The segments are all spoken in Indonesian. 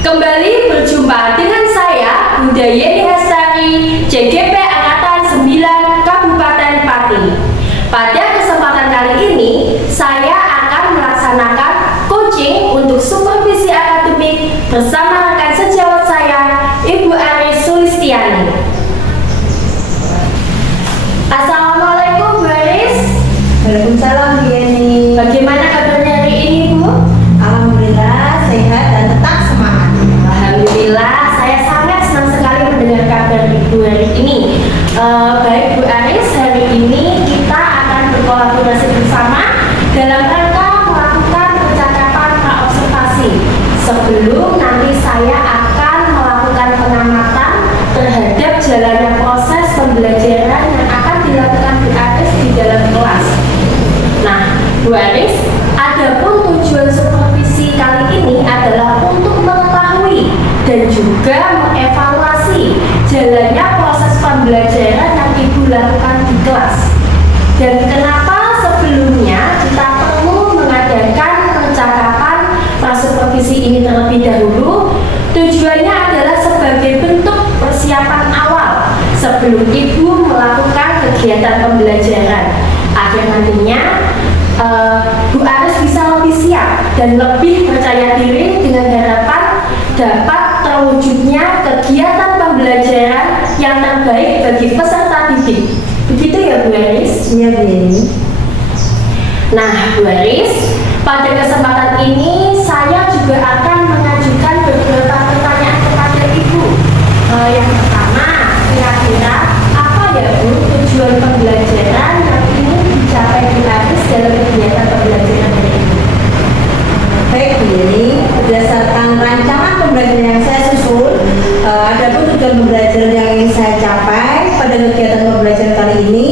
Kembali berjumpa dengan saya, Bunda Yeni Hastari, CGP Angkatan 9 Kabupaten Pati. Pada kesempatan kali ini, saya akan melaksanakan coaching untuk supervisi akademik bersama rekan sejawat saya, Ibu Aris Sulistiani. Assalamualaikum Bu Aris. Waalaikumsalam Bu Yeni. Bagaimana kabarnya hari ini Bu? Alhamdulillah sehat dan tetap semangat. Alhamdulillah, saya sangat senang sekali mendengar kabar Ibu hari ini. Baik Bu Aris, hari ini kita akan berkolaborasi bersama dalam rangka melakukan percakapan praobservasi. Sebelum nanti saya akan melakukan pengamatan terhadap jalannya proses pembelajaran yang akan dilakukan Bu Aris di dalam kelas. Nah, Bu Aris, adapun tujuan supervisi kali ini adalah untuk mengetahui dan juga mengevaluasi jalannya proses pembelajaran yang Ibu lakukan di kelas. Dan kenapa sebelumnya kita perlu mengadakan percakapan prasupervisi ini terlebih dahulu? Tujuannya adalah sebagai bentuk persiapan awal sebelum Ibu melakukan kegiatan pembelajaran, agar nantinya Bu Aris bisa lebih siap dan lebih percaya diri dengan harapan dapat terwujudnya kegiatan pembelajaran yang terbaik bagi peserta didik. Begitu ya Bu Aris? Iya Bu Yeni. Nah Bu Aris, pada kesempatan ini saya juga akan mengajukan beberapa pertanyaan kepada Ibu. Yang pertama, kira-kira apa ya Bu tujuan pembelajaran yang ingin dicapai Bu Aris dalam kegiatan pembelajaran ini? Baik Bu Yeni, berdasarkan rancangan pembelajaran yang saya susun, adapun tujuan pembelajaran yang ingin saya capai pada kegiatan pembelajaran kali ini,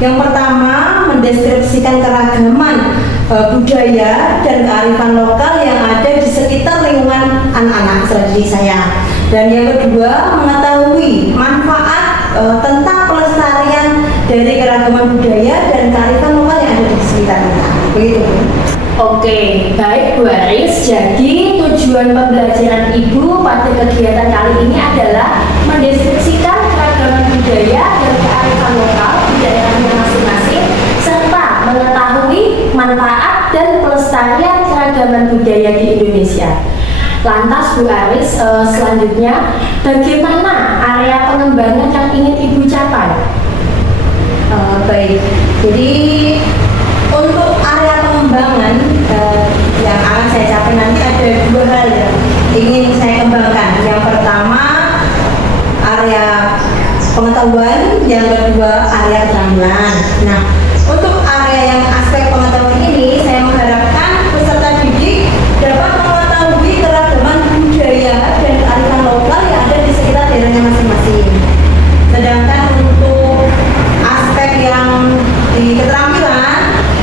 yang pertama mendeskripsikan keragaman budaya dan kearifan lokal yang ada di sekitar lingkungan anak-anak seperti saya. Dan yang kedua, mengetahui manfaat tentang pelestarian dari keragaman budaya dan kearifan lokal yang ada di sekitar kita. Begitu Bu. Oke, baik Bu Aris. Jadi tujuan pembelajaran Ibu pada kegiatan kali ini adalah mendeskripsikan keragaman budaya dan kearifan lokal di daerahnya masing-masing, serta mengetahui manfaat dan pelestarian keragaman budaya di Indonesia. Lantas Bu Aris, selanjutnya bagaimana area pengembangan yang ingin Ibu capai? Baik, jadi untuk area pengembangan yang akan saya capai nanti ada dua hal yang ingin saya kembangkan. Yang pertama area pengetahuan, yang kedua area keterampilan. Nah, untuk area yang aspek pengetahuan ini, saya mengharapkan peserta didik dapat mengetahui keragaman budaya dan kearifan lokal yang ada di sekitar daerahnya masing-masing. Sedangkan untuk aspek yang di keterampilan,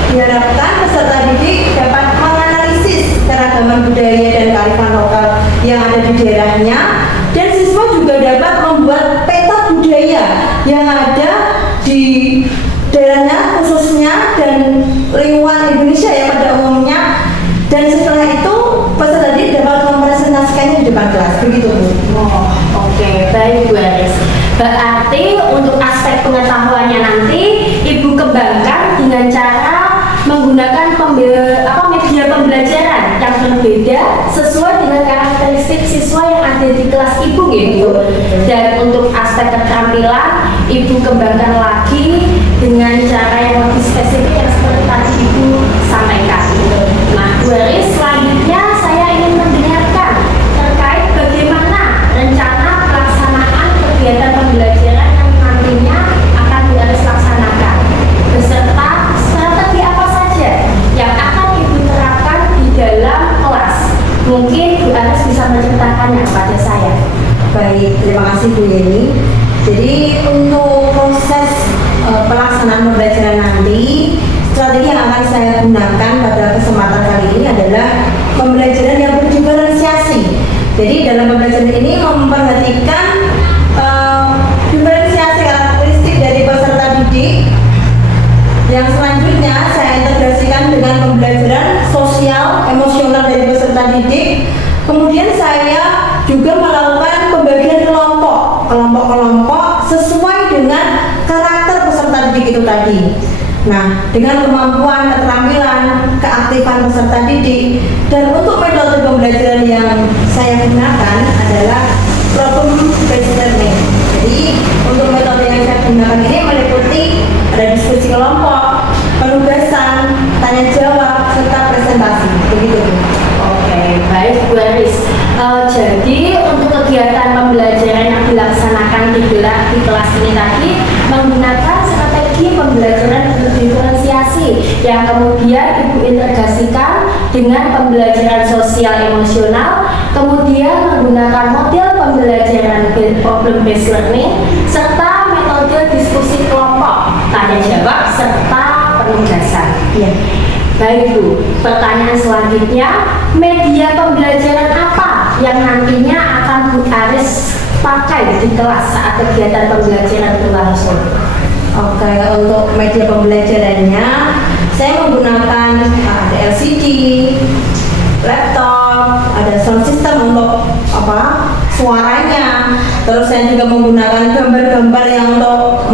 diharapkan peserta didik dapat menganalisis keragaman budaya dan kearifan lokal yang ada di daerahnya, dan siswa juga dapat membuat peta budaya yang ada di daerahnya khususnya dan lingkungan Indonesia ya pada umumnya, dan setelah itu peserta didik dapat mempresentasikannya di depan kelas. Begitu Bu. Oh, oke, baik Bu Aris. Berarti untuk aspek pengetahuannya nanti Ibu kembangkan dengan cara menggunakan media pembelajaran yang berbeda sesuai dengan karakteristik siswa yang ada di kelas ibu gitu. Dan untuk aspek keterampilan ibu kembangkan lagi dengan cara yang lebih spesifik yang seperti tadi ibu sampaikan. Nah, Bu Aris, selanjutnya saya ingin mendengarkan terkait bagaimana rencana pelaksanaan kegiatan pembelajaran yang nantinya akan Bu Aris laksanakan, beserta strategi apa saja yang akan ibu terapkan di dalam kelas. Mungkin Bu Aris bisa menceritakannya kepada saya. Baik, terima kasih Bu Yeni. Jadi untuk proses pelaksanaan pembelajaran nanti, strategi yang akan saya gunakan pada kesempatan kali ini adalah pembelajaran yang berdiferensiasi. Jadi dalam pembelajaran ini memperhatikan diferensiasi karakteristik dari peserta didik. Yang selanjutnya saya integrasikan dengan pembelajaran sosial emosional dari peserta didik. Kemudian saya juga melakukan pembagian kelompok-kelompok sesuai dengan karakter peserta didik itu tadi. Nah, dengan kemampuan, keterampilan, keaktifan peserta didik, dan untuk metode pembelajaran yang saya gunakan adalah problem based learning. Jadi untuk metode yang saya gunakan ini meliputi ada diskusi kelompok, penugasan, tanya jawab, serta presentasi. Begitu. Oke, baik Bu Aris. Jadi untuk kegiatan pembelajaran yang dilaksanakan di kelas ini tadi menggunakan strategi pembelajaran berdiferensiasi yang kemudian ibu integrasikan dengan pembelajaran sosial emosional, kemudian menggunakan model pembelajaran problem based learning serta metode diskusi kelompok, tanya jawab serta penugasan. Iya. Baik Bu, pertanyaan selanjutnya, media pembelajaran apa yang nantinya akan Bu Aris pakai di kelas saat kegiatan pembelajaran berlangsung? Oke, untuk media pembelajarannya saya menggunakan ada LCD, laptop, ada sound system untuk suaranya. Terus saya juga menggunakan gambar-gambar yang untuk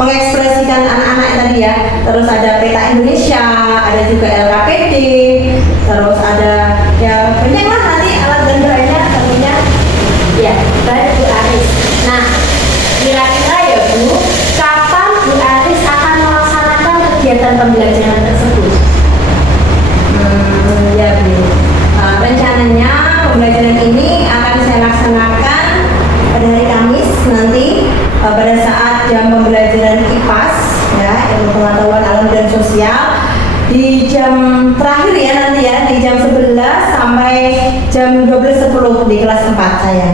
mengekspresikan anak-anak tadi ya. Terus ada peta Indonesia, ada juga LKPD, terus ada ya banyak lah nanti alat dan bahannya tentunya. Ya, baik Bu Aris. Nah, kira-kira ya Bu, kapan Bu Aris akan melaksanakan kegiatan pembelajaran tersebut? Ya Bu, rencananya pembelajaran ini akan saya laksanakan pada hari Kamis nanti pada saat jam pembelajaran IPAS ya, ilmu pengetahuan alam dan sosial, di jam terakhir ya nanti ya, di jam 11 sampai jam 12.10 di kelas 4 saya.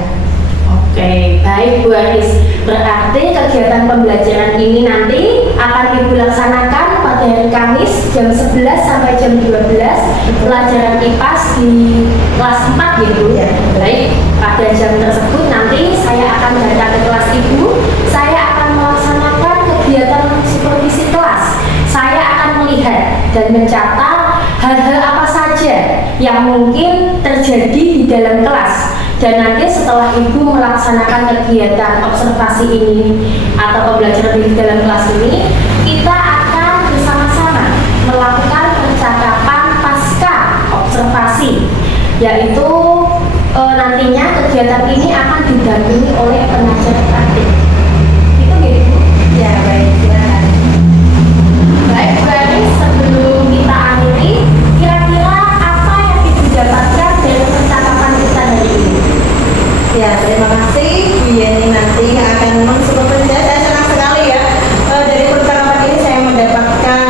Oke, baik Bu Aris. Berarti kegiatan pembelajaran ini nanti akan Ibu laksanakan pada hari Kamis jam 11 sampai jam 12 pelajaran IPAS di kelas 4 gitu. Ya. Baik, pada jam tersebut nanti saya akan datang ke kelas Ibu. Saya akan melaksanakan kegiatan supervisi kelas. Saya akan melihat dan mencatat hal-hal apa saja yang mungkin terjadi di dalam kelas. Dan nanti setelah Ibu melaksanakan kegiatan observasi ini atau pembelajaran di dalam kelas ini, kita akan bersama-sama melakukan percakapan pasca observasi, yaitu nantinya kegiatan ini akan didampingi oleh pengajar praktik. Itu gitu. Ya baik, silakan. Baik Bu Aris, sebelum kita akhiri, kira-kira apa yang Ibu dapatkan dari percakapan kita hari ini? Ya, terima kasih Bu Yeni nanti akan mensupervisi. Saya senang sekali ya, dari percakapan ini saya mendapatkan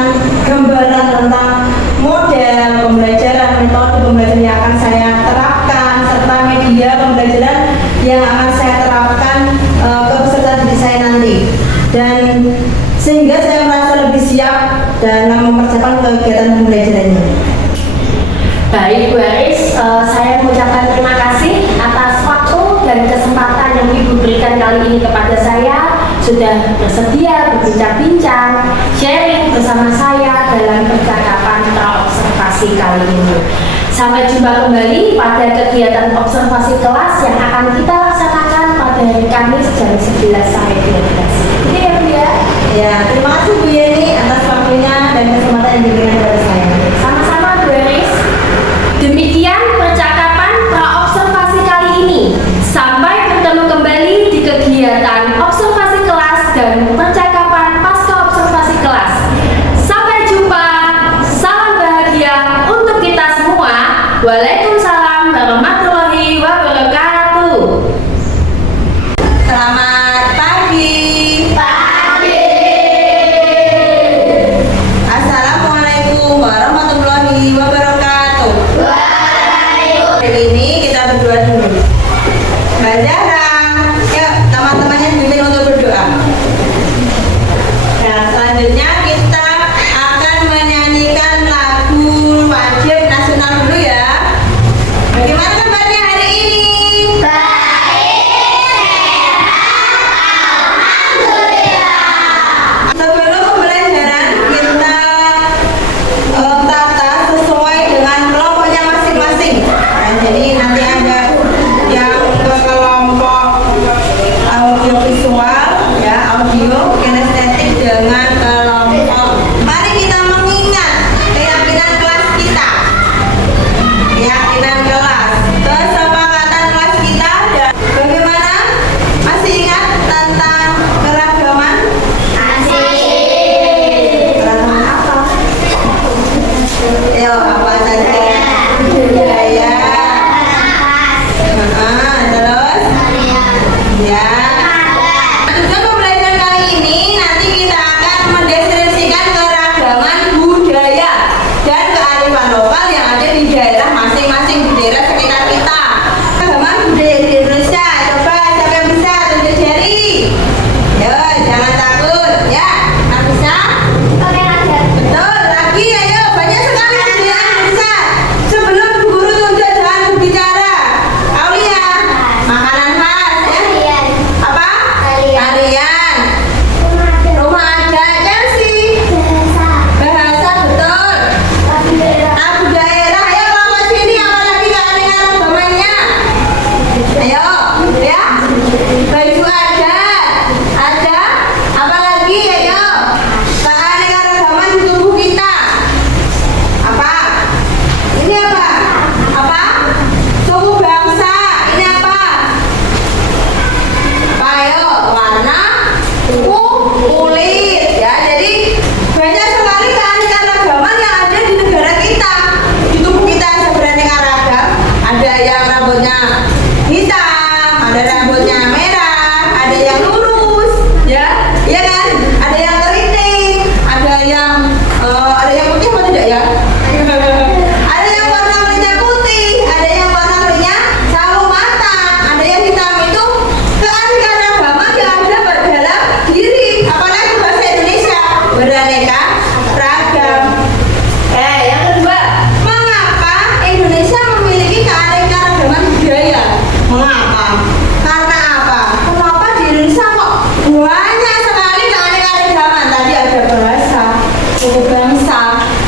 gambaran tentang model pembelajaran, metode pembelajaran yang akan saya terapkan, serta media pembelajaran yang akan saya terapkan ke peserta didik saya nanti. Dan sehingga saya merasa lebih siap dalam mempersiapkan kegiatan pembelajarannya. Baik Bu Aris, saya mengucapkan terima kasih atas waktu dan kesempatan yang Ibu berikan kali ini kepada saya, sudah bersedia berbincang-bincang, sharing bersama saya dalam percakapan observasi kali ini. Sampai jumpa kembali pada kegiatan observasi kelas yang akan kita laksanakan pada hari Kamis jam 11 sampai 12. Oke ya Bu ya? Ya, terima kasih Bu Yeni atas waktunya dan kesempatan yang diberikan kepada saya. Sama-sama Bu Aris. Demikian percakapan praobservasi kali ini. Sampai bertemu kembali di kegiatan observasi kelas dan percakapan pasca observasi kelas. Sampai jumpa. Salam bahagia untuk kita semua. Waalaikumsalam warahmatullahi wabarakatuh. Selamat pagi. Assalamualaikum warahmatullahi wabarakatuh. Hari ini kita berdoa dulu. Mbak Zahra, yuk teman-temannya dipimpin untuk berdoa. Nah, selanjutnya kita akan menyanyikan lagu wajib nasional dulu ya. Bagaimana kabarnya hari ini? Sebelum pembelajaran kita tata sesuai dengan kelompoknya masing-masing. Nah, jadi nanti ada yang ke kelompok audiovisual, ya audio, kinestetik dengan kelompok. Mari kita mengingat keyakinan kelas kita. Keyakinan kelas, kesepakatan kelas kita. Dan bagaimana? Masih ingat tentang keragaman? Keragaman apa? Ayo, apa saja? Budaya. Terus? Ya. Tujuan pembelajaran kali ini nanti kita akan mendeskripsikan keragaman budaya dan kearifan lokal yang ada di daerah masing-masing, di daerah sekitar kita. Keragaman budaya di Indonesia. Coba siapa yang bisa tunjuk jari? Yo, jangan takut. Ya, nggak bisa? Betul, lagi ayo, banyak sekali budaya yang bisa. Sebelum Bu Guru tunjuk jangan berbicara. Aulia, makanan khas ya? Apa? Tarian. Rumah adat Chelsea. Bahasa betul. Lagu daerah, ayo kelompok sini apalagi keanehan agamanya. Ayo, ya. Baju ada apalagi ayo. Keanekaragaman di tubuh kita. Apa? Ini apa? Apa? Suku bangsa. Ini apa? Apa ayo? Warna, suku, kulit. Ya, jadi banyak sekali keanekaragaman yang ada di negara kita. Di tubuh kita ada beraneka ragam. Ada yang rambutnya hitam, ada rambutnya merah, ada yang lurus, ya, iya kan? Ada yang keriting, ada yang putih apa tidak ya? Ada yang warna kulitnya putih, ada yang warna kulitnya sawo matang, ada yang hitam. Itu keanekaragaman yang ada dalam diri, apalagi bahasa Indonesia beraneka ragam. Yang kedua, mengapa Indonesia memiliki keanekaragaman budaya? Mengapa? Karena apa? Kenapa di Indonesia kok banyak sekali keanekaragaman? Tadi ada bahasa, suku bangsa,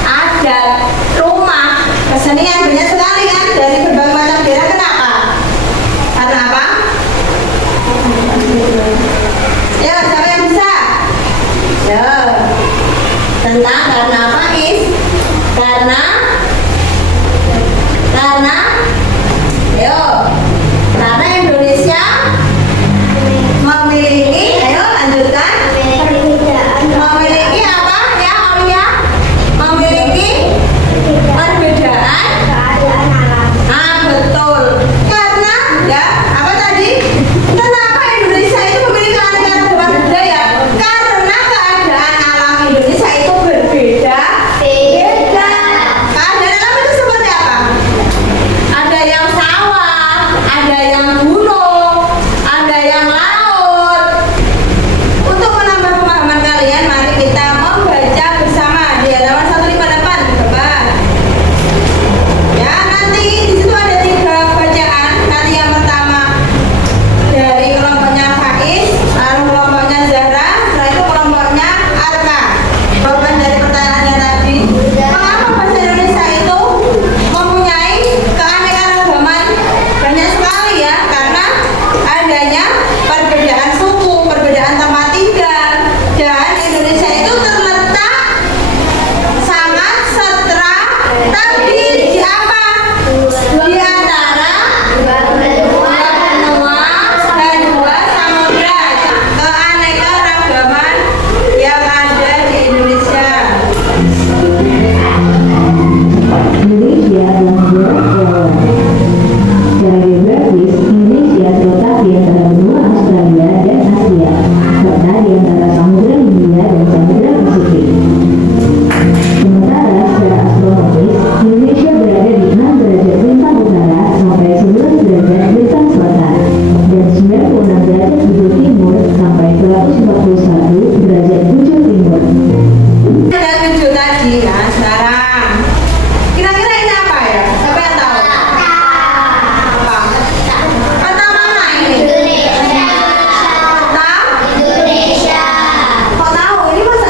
adat, rumah, kesenian, banyak sekali kan dari berbagai macam daerah. Kenapa? Karena apa? Ya, siapa yang bisa? Ya, tentang karena apa, Is? Karena ayo, karena Indonesia memiliki, ayo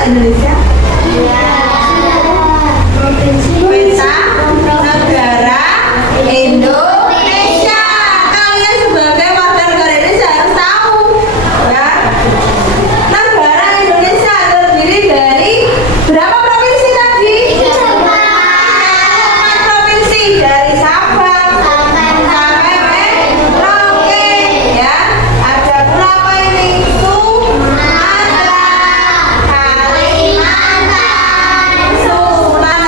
Indonesia? Peta negara Indonesia. Kalian sebagai warga negara Indonesia harus tahu ya. Negara Indonesia terdiri dari berapa provinsi tadi? 4 provinsi, dari Sabang sampai Merauke ya. Ada berapa ini? Sumatera, Kalimantan,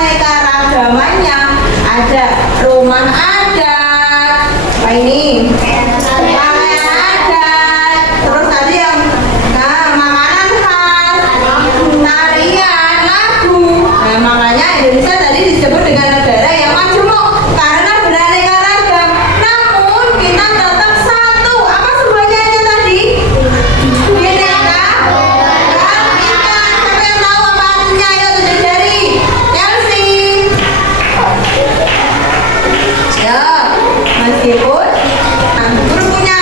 Aneka ragamannya. Ada rumah adat, apa ini? Pakaian adat, terus tadi yang makanan khas, tarian, lagu. Nah, makanya Indonesia tadi disebut dengan negara yang majemuk karena beraneka ragam. Namun kita tetap satu. Apa semuanya itu tadi? Bineka Tunggal Ika. Siapa yang tahu apa artinya? Ayo tunjuk jari. Chelsea. Ya, meskipun guru punya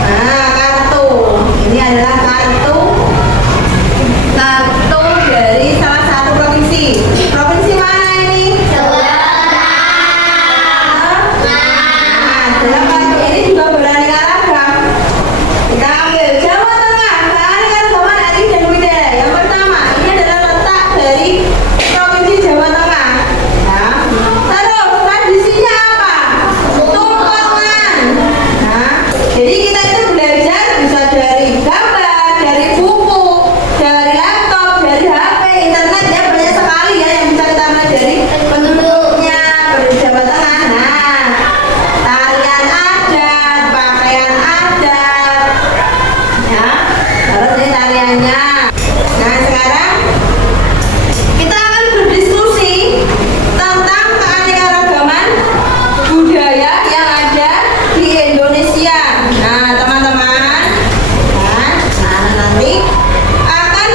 kartu. Ini adalah kartu dari salah satu provinsi. Provinsi mana ini? Dalam kartu ini juga beraneka ragam. Kita ambil Jawa Tengah, keanekaragaman etnis dan budaya. Yang pertama, ini adalah letak dari provinsi Jawa Tengah. Ya. Terus tradisinya apa? Tumpengan. Nah, jadi kita itu belajar bisa dari gambar, dari buku, dari laptop, dari HP, internet ya, banyak sekali ya yang bisa kita pelajari penduduknya dari Jawa Tengah. Nah, tarian adat, pakaian adat, ya, terus ini tariannya. Nah, sekarang kita akan berdiskusi tentang keanekaragaman budaya yang ada di Indonesia. Nah, teman-teman, nanti akan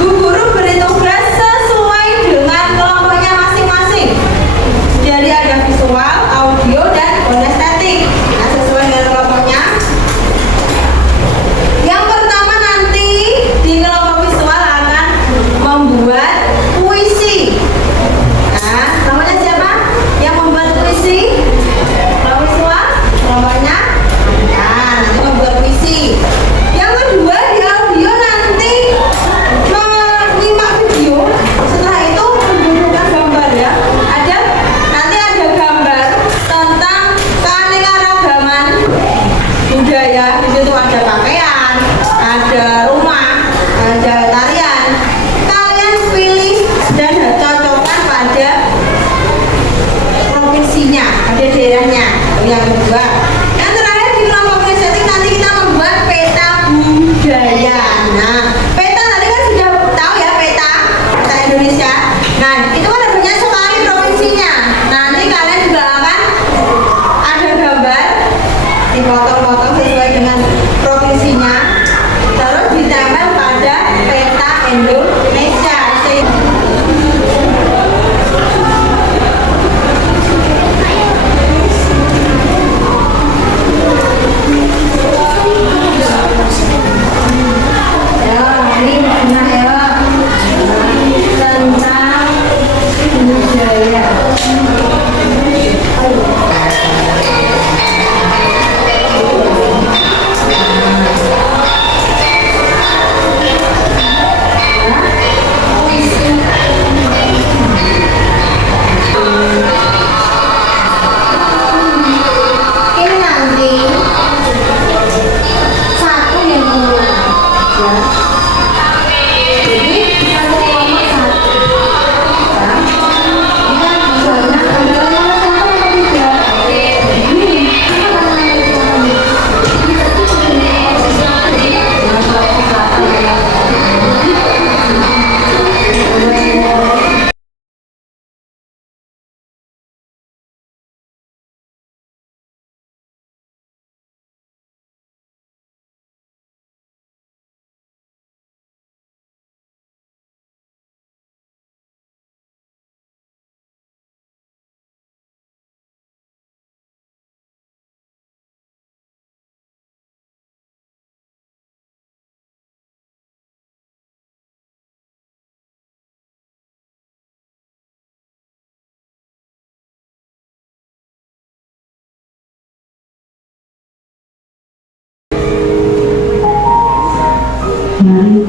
Bu Guru beri tugas sesuai dengan kelompoknya masing-masing. Jadi ada visual, audio, dan kinestetik. Nah, sesuai dengan kelompoknya. Yang pertama nanti di kelompok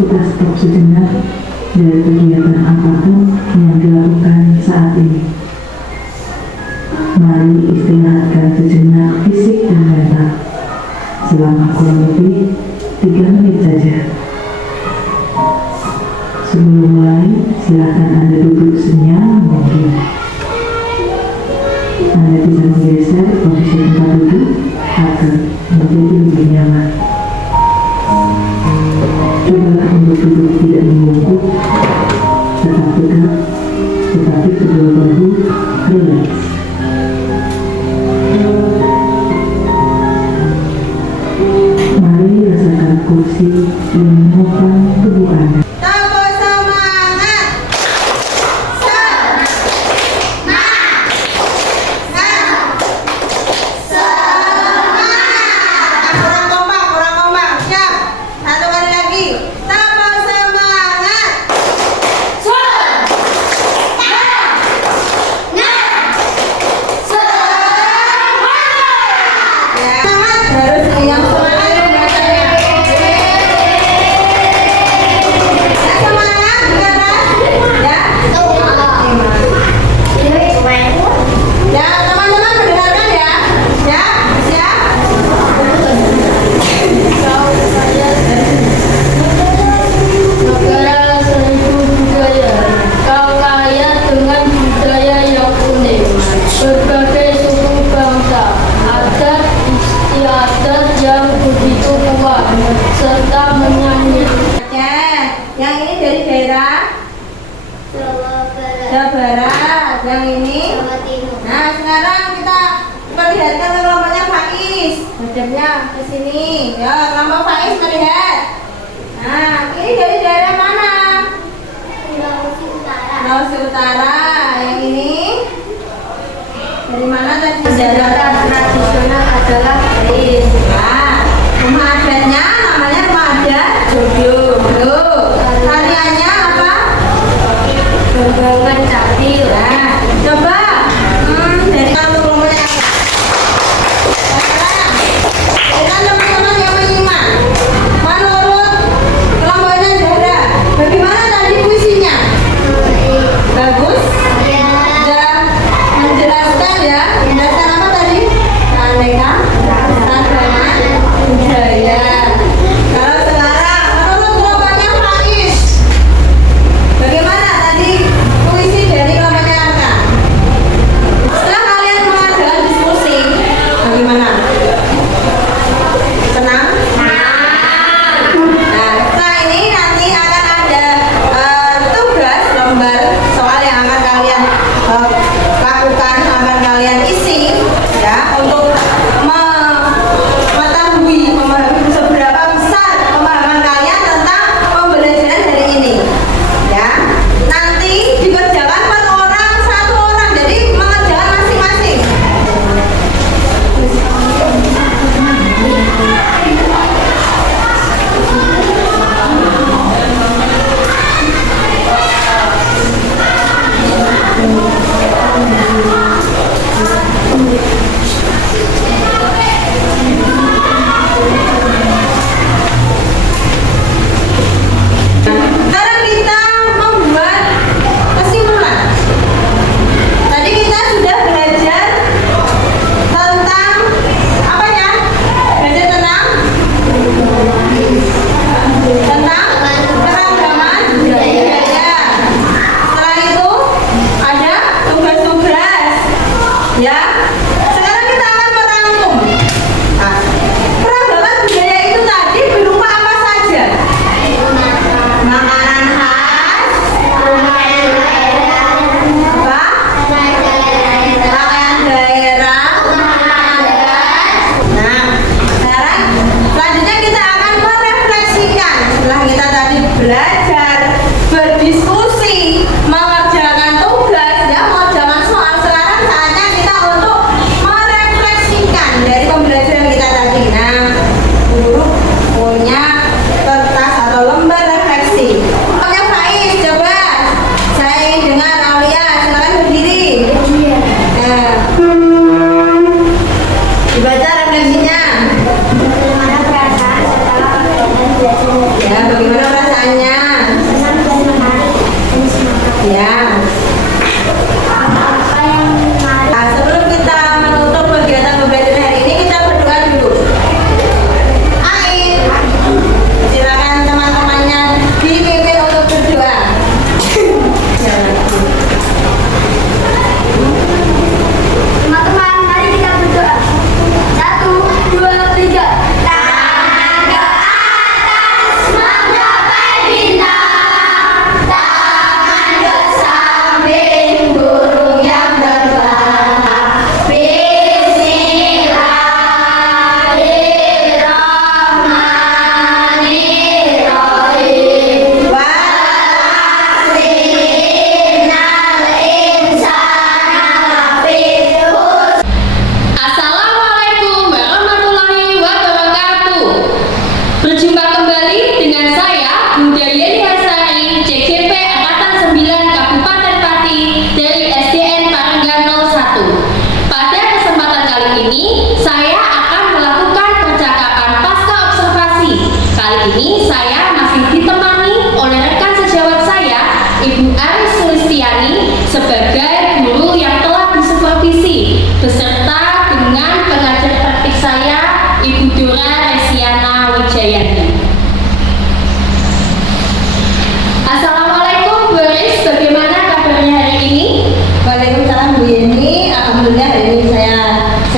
kita stop sejenak dari kegiatan apapun yang dilakukan saat ini. Mari istirahatkan sejenak fisik dan mental selama kurang lebih 3 menit saja. Sebelum mulai, silakan Anda duduk senyap mungkin. Anda bisa menggeser posisi tempat duduk agar menjadi lebih nyaman. Cobalah untuk duduk tidak membungkuk, tetap tegak, tetapi kedua bahu rileks. Mari rasakan kursi yang menopang tubuh Anda. Tepuk semangat. Kurang kompak. Siap. Satu kali lagi. Tepuk semangat. Ya, semangat harus yang semangat yang bacanya. Ya, semangat keras. Ya, teman-teman mendengarkan ya. Siap. Negara seribu budaya, kaya dengan budaya yang unik. Berbagai suku bangsa, adat istiadat yang begitu kuat, serta menyanyi. Aceh. Yang ini dari daerah Jawa Barat. Yang ini. Nah, sekarang kita perlihatkan kelompoknya Faiz. Hadapnya ke sini. Ya, kelompok Faiz melihat. Nah, ini dari daerah mana? Sulawesi Utara. Yang ini dari mana tadi? Sejarah tradisional adalah Faiz. Nah, rumah adatnya namanya rumah adat Joyo. Tariannya apa? Gembangan Cakil. Nah, coba dari kelompoknya. Sekarang teman-teman yang menyimak, menurut kelompoknya Zahra, bagaimana tadi puisinya? Bagus? Sudah menjelaskan ya? Menjelaskan apa tadi? Aneka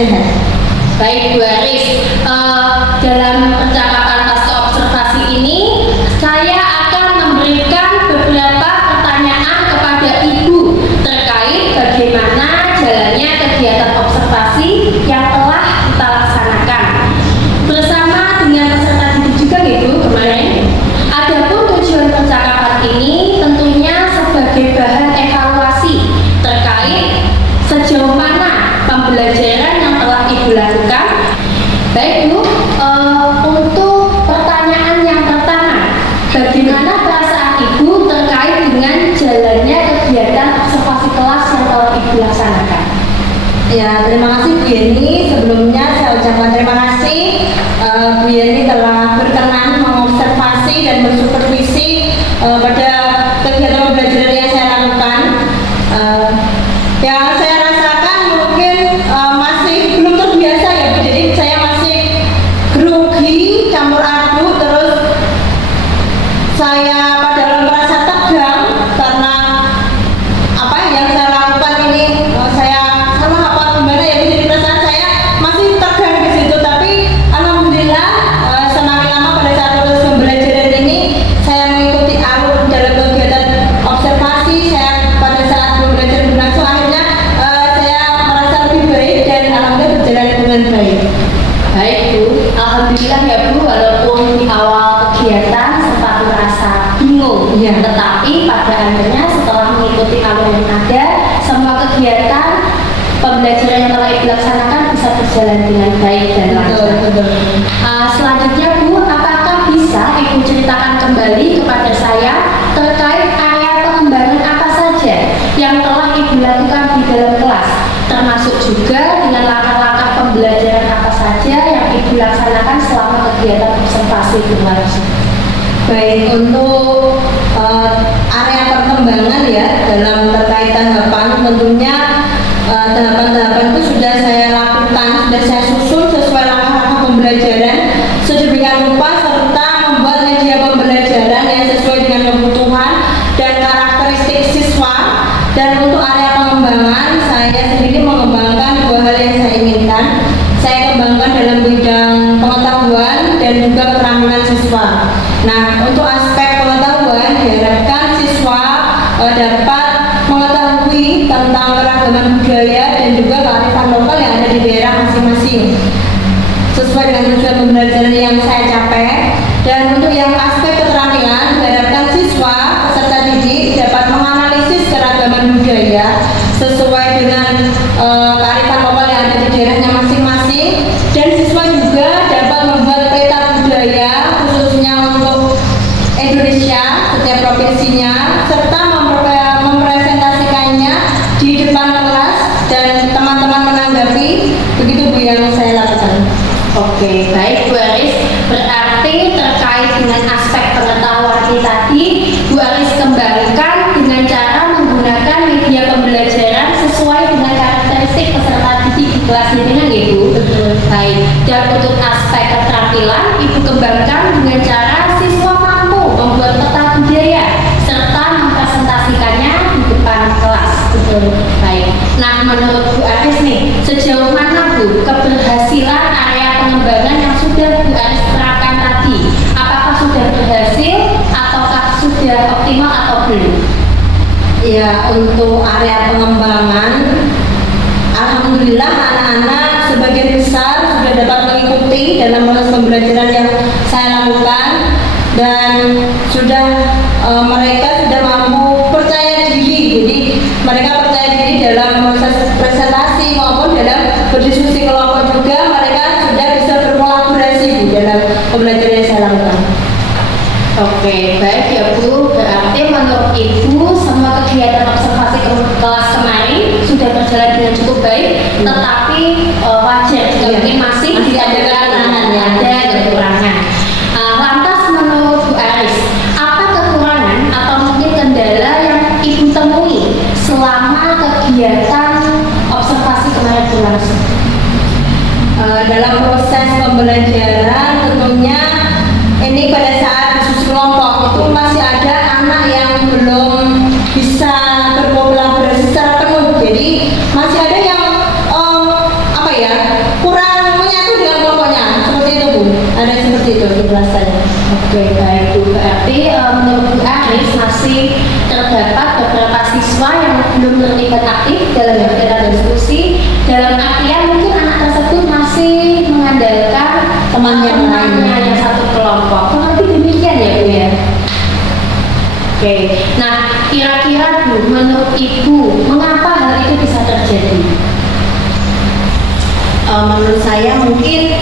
sehat. Baik Bu Aris, dalam percakapan pasca observasi ini saya akan memberikan beberapa pertanyaan kepada Ibu terkait bagaimana jalannya kegiatan observasi yang telah kita laksanakan bersama dengan peserta didik juga Ibu kemarin. Adapun tujuan percakapan ini tentunya sebagai bahan evaluasi terkait sejauh mana pembelajaran yang telah Ibu lakukan. Baik Bu, untuk pertanyaan yang pertama, bagaimana perasaan Ibu terkait dengan jalannya kegiatan observasi kelas yang telah Ibu laksanakan? Ya, terima kasih Bu Yeni. Sebelumnya saya ucapkan terima kasih Bu Yeni telah berkenan mengobservasi dan mensupervisi pada kegiatan pembelajaran yang saya lakukan. Yang saya rasakan mungkin masih belum terbiasa ya Bu. Jadi saya masih grogi, campur aduk, terus saya padahal merasa tegang karena apa yang saya lakukan ini saya salah apa gimana ya. Jadi perasaan saya masih tegang di situ, tapi alhamdulillah semakin lama pada saat proses pembelajaran ini saya mengikuti alur dalam kegiatan observasi. Saya pada saat pembelajaran berlangsung akhirnya saya merasa lebih baik dan alhamdulillah berjalan dengan baik. Baik Bu, alhamdulillah ya Bu, walaupun di awal kegiatan sempat merasa bingung, Iya. tetapi pada akhirnya setelah mengikuti alur yang ada, semua kegiatan pembelajaran yang telah Ibu laksanakan bisa berjalan dengan baik dan lancar. Betul. Selanjutnya Bu, apakah bisa Ibu ceritakan kembali kepada saya terkait area pengembangan apa saja yang telah Ibu lakukan di dalam kelas, termasuk juga dengan langkah-langkah pembelajaran apa saja yang Ibu laksanakan selama kegiatan observasi berlangsung? Baik, untuk area perkembangan ya dalam terkait tahapan, tentunya tahapan-tahapan itu sudah saya lakukan, sudah saya susun sesuai langkah-langkah pembelajaran sedemikian rupa serta membuat media pembelajaran yang sesuai dengan kebutuhan dan karakteristik siswa. Dan untuk area pengembangan, saya sendiri mengembangkan dua hal yang saya inginkan. Saya kembangkan dalam bidang pengetahuan dan juga keterampilan siswa. Nah, untuk aspek pengetahuan diharapkan siswa dapat mengetahui tentang keragaman budaya dan juga kearifan lokal yang ada di daerah masing-masing sesuai dengan tujuan pembelajaran yang saya capai. Dan untuk yang aspek keterampilan diharapkan siswa peserta didik dapat menganalisis keragaman budaya sesuai dengan kearifan lokal yang ada di daerahnya masing-masing, dan siswa juga dapat membuat peta budaya khususnya untuk Indonesia setiap provinsinya serta mempresentasikannya di depan kelas dan teman-teman menanggapi. Begitu Bu yang saya lakukan. Oke, baik Bu Aris. Berarti terkait dengan aspek pengetahuan ini tadi, Bu Aris kembangkan dengan cara menggunakan media pembelajaran sesuai dengan karakteristik peserta didik di kelas ini kan Ibu? Betul. Baik, dan untuk aspek keterampilan, Ibu kembangkan dengan cara siswa mampu membuat peta budaya serta mempresentasikannya di depan kelas. Betul. Baik, nah menurut Bu Aris nih, sejauh mana Bu keberhasilan area pengembangan yang sudah Bu Aris terapkan tadi? Apakah sudah berhasil ataukah sudah optimal atau belum? Ya, untuk area pengembangan, alhamdulillah anak-anak sebagian besar sudah dapat mengikuti dalam proses pembelajaran yang saya lakukan, dan mereka sudah mampu percaya diri. Jadi mereka percaya diri dalam proses presentasi maupun dalam berdiskusi kelompok juga. Mereka sudah bisa berkolaborasi di dalam pembelajaran yang saya lakukan. Oke, baik ya Bu. Berarti menurut Ibu semua kegiatan observasi kelas kemarin sudah berjalan dengan cukup baik, tetapi wajar jika Iya. mungkin masih ada kekurangan ya. ada kekurangan. Lantas menurut Bu Aris, apa kekurangan atau mungkin kendala yang Ibu temui selama kegiatan observasi kemarin berlangsung? Dalam proses pembelajaran tentunya ini pada saat diskusi kelompok itu masih ada anak yang belum bisa berkolaborasi secara penuh. Jadi masih ada yang Oke, baik Bu. Berarti menurut Bu Aris masih terdapat beberapa siswa yang belum terlibat aktif dalam kegiatan diskusi. Dalam artian mungkin anak tersebut masih mengandalkan Temannya yang satu kelompok. Kurang lebih demikian ya Bu ya. Oke, nah kira-kira Bu, menurut Ibu, mengapa hal itu bisa terjadi? Menurut saya mungkin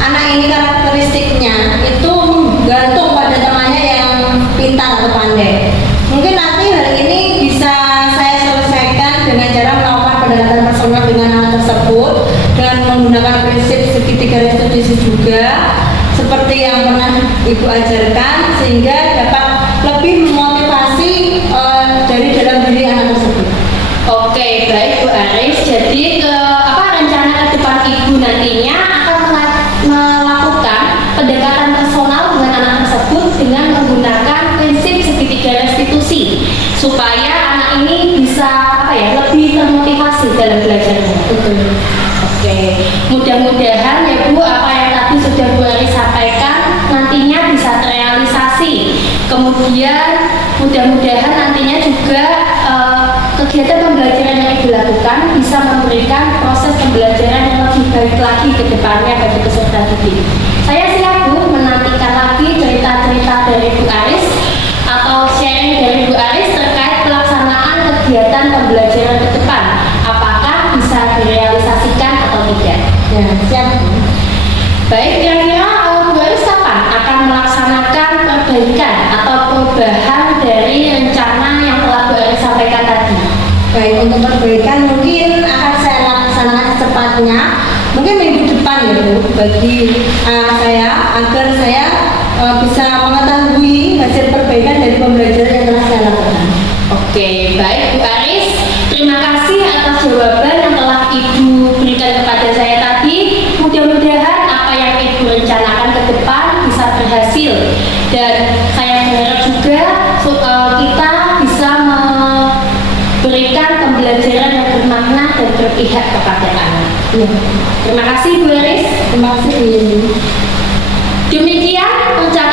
anak ini karakteristiknya itu menggantung pada temannya yang pintar atau pandai. Mungkin nanti hal ini bisa saya selesaikan dengan cara melakukan pendekatan personal dengan anak tersebut dengan menggunakan prinsip segitiga restitusi juga seperti yang pernah Ibu ajarkan sehingga dapat lebih memotivasi dari dalam diri anak tersebut. Oke, baik Bu Aris. Jadi rencana ke depan Ibu nantinya akan melakukan pendekatan personal dengan anak tersebut dengan menggunakan prinsip segitiga restitusi supaya anak ini bisa lebih termotivasi dalam belajarnya. Betul. Oke, mudah-mudahan ya Bu, apa yang tadi sudah Bu Aris sampaikan nantinya bisa terrealisasi. Kemudian mudah-mudahan nantinya juga kegiatan pembelajaran yang dilakukan bisa memberikan proses pembelajaran yang lebih baik lagi ke depannya bagi peserta didik. Saya siap Bu menantikan lagi cerita-cerita dari Bu Aris atau sharing dari Bu Aris terkait pelaksanaan kegiatan pembelajaran ke depan. Apakah bisa direalisasikan atau tidak? Ya, siap. Baik, kira-kira Bu Aris kapan akan melaksanakan perbaikan atau perubahan dari rencana yang telah Bu Aris sampaikan tadi? Baik, untuk perbaikan mungkin akan saya laksanakan secepatnya. Mungkin minggu depan ya Bu, bagi saya agar saya bisa mengetahui hasil perbaikan dari pembelajaran yang telah saya lakukan. Oke, baik Bu Aris. Terima kasih atas jawaban yang telah Ibu berikan kepada saya tadi. Mudah-mudahan apa yang Ibu rencanakan ke depan bisa berhasil. Dan saya berharap juga kita bisa memberikan pembelajaran yang bermakna dan berpihak kepada anak. Terima kasih Bu Aris. Terima kasih Bu Yeni. Demikian ucapan